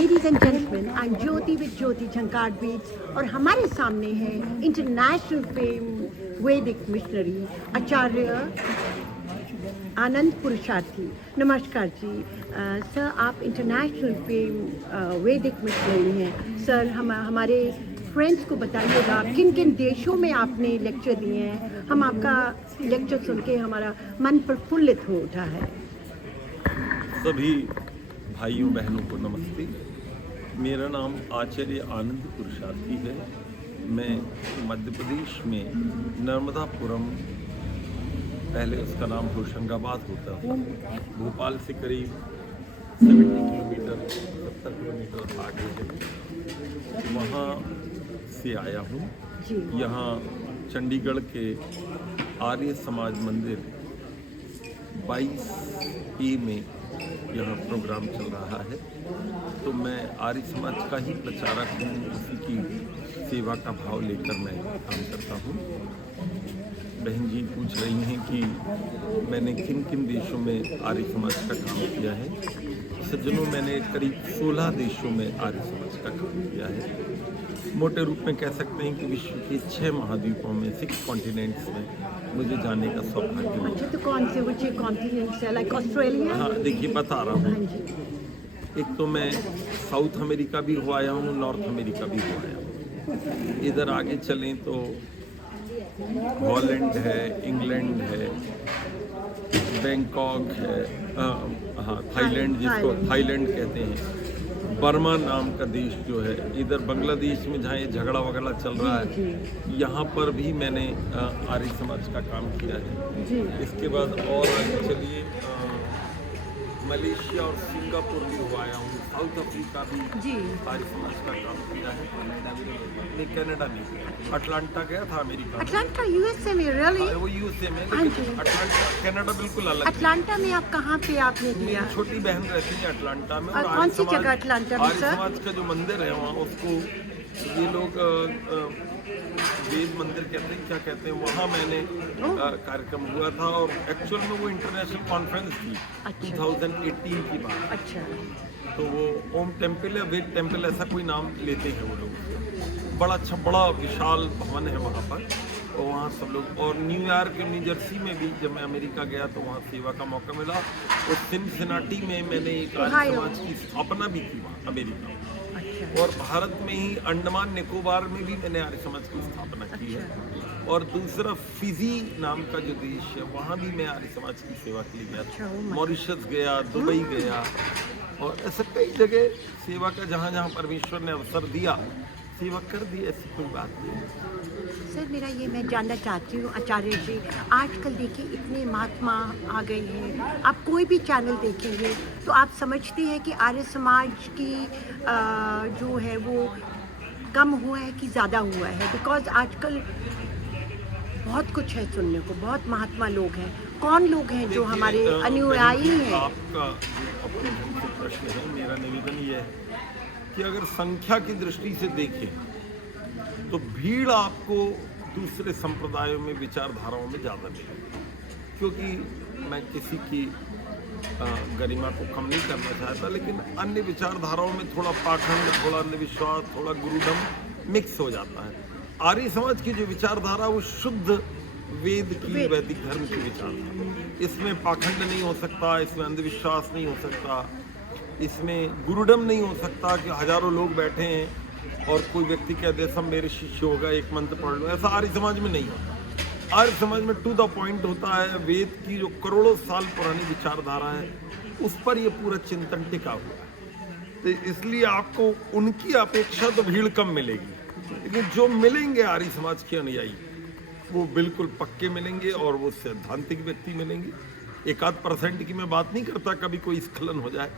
Ladies and gentlemen, I'm Jyoti with Jyoti Jhankar Beats और हमारे सामने है इंटरनेशनल फेम वैदिक मिशनरी आचार्य आनंद पुरुषार्थी। नमस्कार जी। सर, आप इंटरनेशनल फेम वैदिक मिशनरी हैं। सर, हमारे फ्रेंड्स को बताइएगा किन किन देशों में आपने लेक्चर दिए हैं। हम आपका लेक्चर सुन के हमारा मन प्रफुल्लित हो उठा है। सभी भाइयों बहनों को नमस्ते। मेरा नाम आचार्य आनंद पुरुषार्थी है। मैं मध्य प्रदेश में नर्मदापुरम, पहले उसका नाम होशंगाबाद होता था, भोपाल से करीब 70 किलोमीटर आगे है, वहाँ से आया हूँ। यहाँ चंडीगढ़ के आर्य समाज मंदिर 22A में यहाँ प्रोग्राम चल रहा है, तो मैं आर्य समाज का ही प्रचारक हूँ। उसी की सेवा का भाव लेकर मैं काम करता हूँ। बहन जी पूछ रही हैं कि मैंने किन किन देशों में आर्य समाज का काम किया है। सज्जनों, मैंने करीब 16 देशों में आर्य समाज का काम किया है। मोटे रूप में कह सकते हैं कि विश्व के 6 महाद्वीपों में, 6 कॉन्टिनेंट्स में मुझे जाने का सौभाग्य मिला। अच्छा, तो कौन से वो 6 कॉन्टिनेंट्स है? Like Australia? हाँ, देखिए बता रहा हूँ। एक तो मैं साउथ अमेरिका भी हो आया हूँ, नॉर्थ अमेरिका भी हो आया हूँ। इधर आगे चलें तो हॉलैंड है, इंग्लैंड है, बैंकॉक है, हाँ थाईलैंड, जिसको थाईलैंड कहते हैं, बर्मा नाम का देश जो है, इधर बांग्लादेश में जहाँ ये झगड़ा वगड़ा चल रहा है, यहाँ पर भी मैंने आर्य समाज का काम किया है। इसके बाद और आगे चलिए, मलेशिया और सिंगापुर भी हो आया हूँ। साउथ अफ्रीका भी आर्य समाज का काम किया है। नहीं, कनाडा नहीं, अटलांटा गया था अमेरिका। अटलांटा यूएसए में? रियली? वो यूएसए में, लेकिन अटलांटा कनाडा बिल्कुल अलग है। अटलांटा में आप कहाँ पे आपने दिया? मेरी छोटी बहन रहती है अटलांटा में। और कौन सी जगह अटलांटा में सर? आर्य समाज का जो मंदिर है वहाँ, उसको ये लोग वेद मंदिर कहते हैं, क्या कहते हैं, वहाँ मैंने कार्यक्रम हुआ था। और एक्चुअल में वो इंटरनेशनल कॉन्फ्रेंस थी। 2018 की बात। अच्छा। तो वो ओम टेम्पल या वेद टेम्पल, ऐसा कोई नाम लेते हैं वो लोग। बड़ा अच्छा, बड़ा विशाल भवन है वहाँ पर। और वहाँ सब लोग, और न्यूयॉर्क, न्यू जर्सी में भी जब मैं अमेरिका गया तो वहाँ सेवा का मौका मिला। और सिनसिनाटी में मैंने एक आर्य समाज की स्थापना भी की वहाँ अमेरिका में। और भारत में ही अंडमान निकोबार में भी मैंने आर्य समाज की स्थापना की है। और दूसरा फिजी नाम का जो देश है, वहाँ भी मैं आर्य समाज की सेवा के लिए गया था। मॉरिशस गया, दुबई गया, और ऐसे कई जगह सेवा का जहाँ जहाँ परमेश्वर ने अवसर दिया, सेवा कर दी, ऐसी कोई बात नहीं। सर, मेरा ये मैं जानना चाहती हूँ आचार्य जी, आजकल देखिए इतने महात्मा आ गए हैं, आप कोई भी चैनल देखेंगे तो आप समझते हैं कि आर्य समाज की जो है वो कम हुआ है कि ज़्यादा हुआ है? बिकॉज आजकल बहुत कुछ है सुनने को, बहुत महात्मा लोग हैं। कौन लोग हैं जो हमारे अनुयायी हैं? आपका अपने प्रश्न है। मेरा निवेदन ये है कि अगर संख्या की दृष्टि से देखें तो भीड़ आपको दूसरे संप्रदायों में, विचारधाराओं में ज़्यादा मिलेगी। क्योंकि मैं किसी की गरिमा को कम नहीं करना चाहता, लेकिन अन्य विचारधाराओं में थोड़ा पाखंड, थोड़ा अंधविश्वास, थोड़ा गुरुडम मिक्स हो जाता है। आर्य समाज की जो विचारधारा वो शुद्ध वेद की, वैदिक धर्म की विचारधारा। इसमें पाखंड नहीं हो सकता, इसमें अंधविश्वास नहीं हो सकता, इसमें गुरुडम नहीं हो सकता कि हजारों लोग बैठे हैं और कोई व्यक्ति कह दे सब मेरे शिष्य होगा, एक मंत्र पढ़ लो। ऐसा आर्य समाज में नहीं होता। आर्य समाज में टू द पॉइंट होता है। वेद की जो करोड़ों साल पुरानी विचारधारा है, उस पर ये पूरा चिंतन टिका हुआ है। तो इसलिए आपको उनकी अपेक्षा तो भीड़ कम मिलेगी, लेकिन जो मिलेंगे आर्य समाज के अनुयायी, वो बिल्कुल पक्के मिलेंगे और वो सैद्धांतिक व्यक्ति मिलेंगे। 1-8% की मैं बात नहीं करता, कभी कोई स्खलन हो जाए।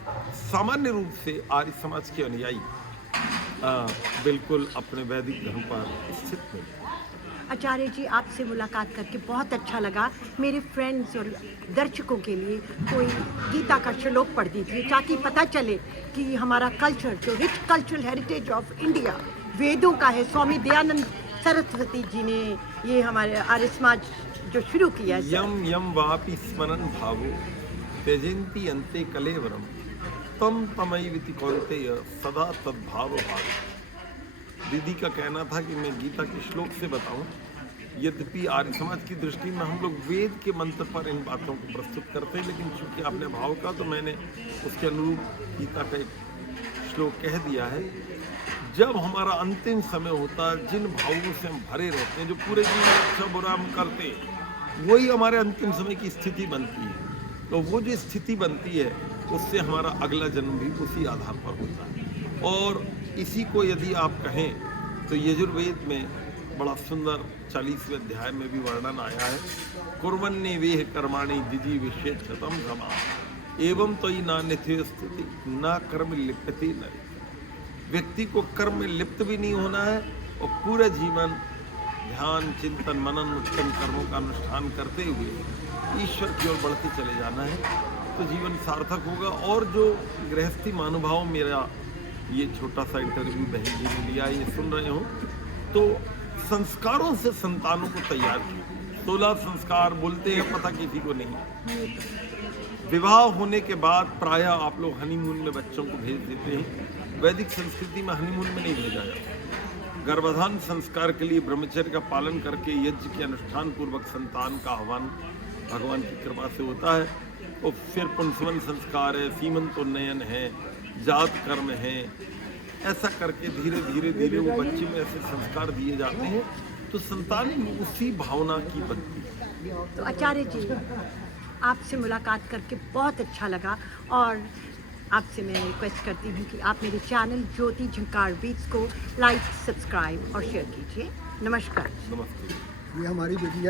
सामान्य रूप से आर्य समाज के अनुयायी बिल्कुल अपने वैदिक धर्म पर स्थित हैं। आचार्य जी, आपसे मुलाकात करके बहुत अच्छा लगा। मेरे फ्रेंड्स और दर्शकों के लिए कोई गीता का श्लोक पढ़ दीजिए, ताकि पता चले कि हमारा कल्चर, जो rich cultural heritage of India वेदों का है, स्वामी दयानंद सरस्वती जी ने ये हमारे आर्य समाज जो शुरू किया है। यम यम वापि स्मरण भावो त्यजंती अंते कलेवरम तम तमैविति कौन्तेय सदा तद्भाव भाव। दीदी का कहना था कि मैं गीता के श्लोक से बताऊं। यद्यपि आर्य समाज की दृष्टि में हम लोग वेद के मंत्र पर इन बातों को प्रस्तुत करते हैं, लेकिन चूंकि आपने भाव का तो मैंने उसके अनुरूप गीता का एक श्लोक कह दिया है। जब हमारा अंतिम समय होता है, जिन भावों से हम भरे रहते हैं, जो पूरे जीवन में अच्छा बुरा हम करते हैं, वही हमारे अंतिम समय की स्थिति बनती है। तो वो जो स्थिति बनती है उससे हमारा अगला जन्म भी उसी आधार पर होता है। और इसी को यदि आप कहें तो यजुर्वेद में बड़ा सुंदर 40वें अध्याय में भी वर्णन आया है। कुर्वन्ने वेह कर्माणि दिजि विशेषतम समा एवं तो ना नित्य स्थिति ना कर्म लिप्यते न। व्यक्ति को कर्म में लिप्त भी नहीं होना है और पूरा जीवन ध्यान चिंतन मनन उत्तम कर्मों का अनुष्ठान करते हुए ईश्वर की ओर बढ़ते चले जाना है, तो जीवन सार्थक होगा। और जो गृहस्थी महानुभाव मेरा ये छोटा सा इंटरव्यू बहन जी ने लिया, ये सुन रहे हो, तो संस्कारों से संतानों को तैयार किया। 16 संस्कार बोलते हैं, पता किसी को नहीं। विवाह होने के बाद प्रायः आप लोग हनीमून में बच्चों को भेज देते हैं। वैदिक संस्कृति में हनीमून में नहीं भेजा जाता। गर्भाधान संस्कार के लिए ब्रह्मचर्य का पालन करके यज्ञ के अनुष्ठान पूर्वक संतान का आह्वान भगवान की कृपा से होता है। और फिर पुंसवन संस्कार है, सीमंतोन्नयन है, जात कर्म है। ऐसा करके धीरे धीरे धीरे वो बच्चे में ऐसे संस्कार दिए जाते हैं, तो संतान उसी भावना की बनती है। तो आचार्य जी, आपसे मुलाकात करके बहुत अच्छा लगा और आपसे मैं रिक्वेस्ट करती हूँ कि आप मेरे चैनल ज्योति झंकार बीट्स को लाइक, सब्सक्राइब और शेयर कीजिए। नमस्कार। नमस्ते। ये हमारी बेटी है।